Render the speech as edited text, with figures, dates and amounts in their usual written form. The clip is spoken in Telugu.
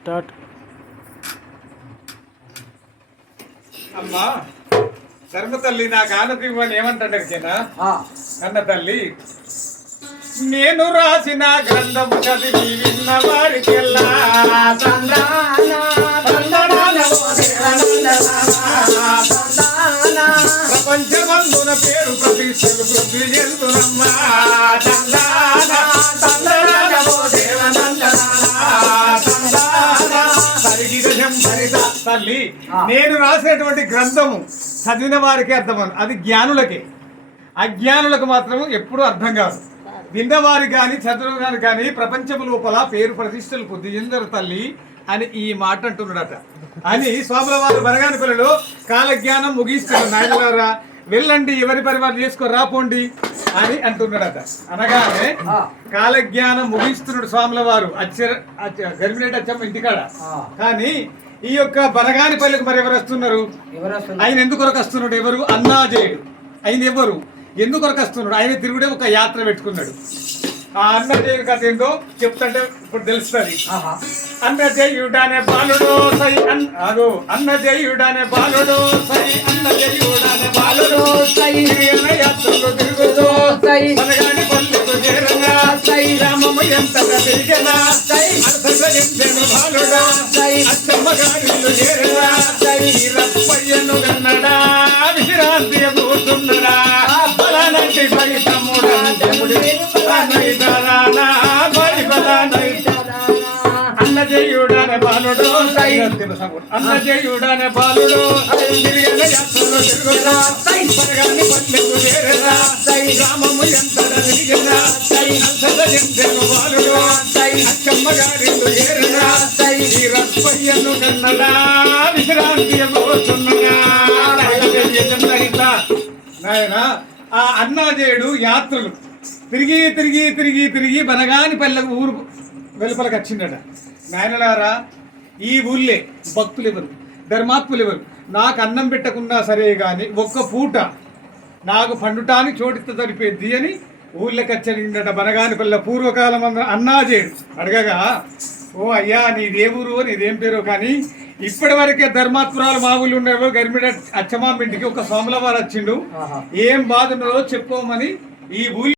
స్టార్ట్. అమ్మా ధర్మ తల్లి నాకు ఆనకు ఇవ్వని ఏమంటాడకేనా అన్న తల్లి, నేను రాసిన గ్రంథము చదివి విన్న వారికెల్లా ప్రపంచమందున పేరు ప్రతిష్టలు పృథ్వీ చెందునమ్మా. తల్లి, నేను రాసినటువంటి గ్రంథము చదివిన వారికి అర్థమను, అది జ్ఞానులకే. అజ్ఞానులకు మాత్రం ఎప్పుడూ అర్థం కాదు. విన్నవారు కానీ చదువుగారు కానీ ప్రపంచం లోపల పేరు ప్రతిష్టలు పొంది చెందరు తల్లి అని ఈ మాట అంటున్నాడట. అని స్వాముల వారు బనగాని పిల్లలు కాలజ్ఞానం ముగిస్తున్నారు. నాయనలారా వెళ్ళండి, ఎవరి పరివారం చేసుకో రాపోండి అని అంటున్నాడట. అనగానే కాలజ్ఞానం ముగిస్తున్నాడు స్వాముల వారు గర్భిణి అచ్చమ్మ ఇంటికాడ. కానీ ఈ యొక్క బనగానిపల్లికి మరి ఎవరు వస్తున్నారు? ఆయన ఎందుకు కొరకు వస్తున్నాడు? ఎవరు? అన్నాజేయుడు. ఆయన ఎవరు? ఎందుకు కొరకు వస్తున్నాడు? ఆయన తిరుగుడే ఒక యాత్ర పెట్టుకున్నాడు. ఆ అన్నజేయుడు కథ ఏందో చెప్తుంటే ఇప్పుడు తెలుస్తుంది. అన్నజేయుడనే బాలుడు సై అగో అన్నజేయుడనే బాలుడు సై అన్నజేయుడనే బాలుడు సై యాత్రలు తిరుగుతూ సై బనగాని పల్లెకు చేరగా సై రామము ఎంతగా తిరిగనా సై అర్థం బాలుడా సై అచ్చమ్మ గారిలు చేరగా సై రప్పయ్యను గన్నడా విశ్రాంతి కూర్చున్నడా బలానంటి సై తమ్ముడా అన్నజేయుడనే బాలుడు అన్నజేయుడనే బాలుడు బనగాని పల్లెకు చేరగా గ్రామము ఎంత బాలుడు అచ్చమ్మ గారిలు చేరగా ఈ రప్పయ్యను కన్నడా విశ్రాంతి నాయన. ఆ అన్నాజేయుడు యాత్రలు తిరిగి తిరిగి తిరిగి తిరిగి బనగాని పల్లెకు ఊరు వెలుపలకు వచ్చిండట. నాయనలారా, ఈ ఊళ్ళే భక్తులు ఎవరు, ధర్మాత్ములు ఎవరు? నాకు అన్నం పెట్టకున్నా సరే కానీ ఒక్క పూట నాకు పండుటానికి చోటితో సరిపోద్ది అని ఊళ్ళకి వచ్చిండట బనగాని పల్లె. పూర్వకాలం అన్నాజేయుడు అడగగా, ఓ అయ్యా నీదే ఊరు నీదేం పేరు కానీ ఇప్పటి వరకే ధర్మాత్మురాలు మా ఊళ్ళు ఉండేవో గర్మిడ అచ్చమాంబింటికి ఒక సోమల వారు వచ్చిండు, ఏం బాధ ఉన్నదో చెప్పుకోమని ఈ ఊళ్ళో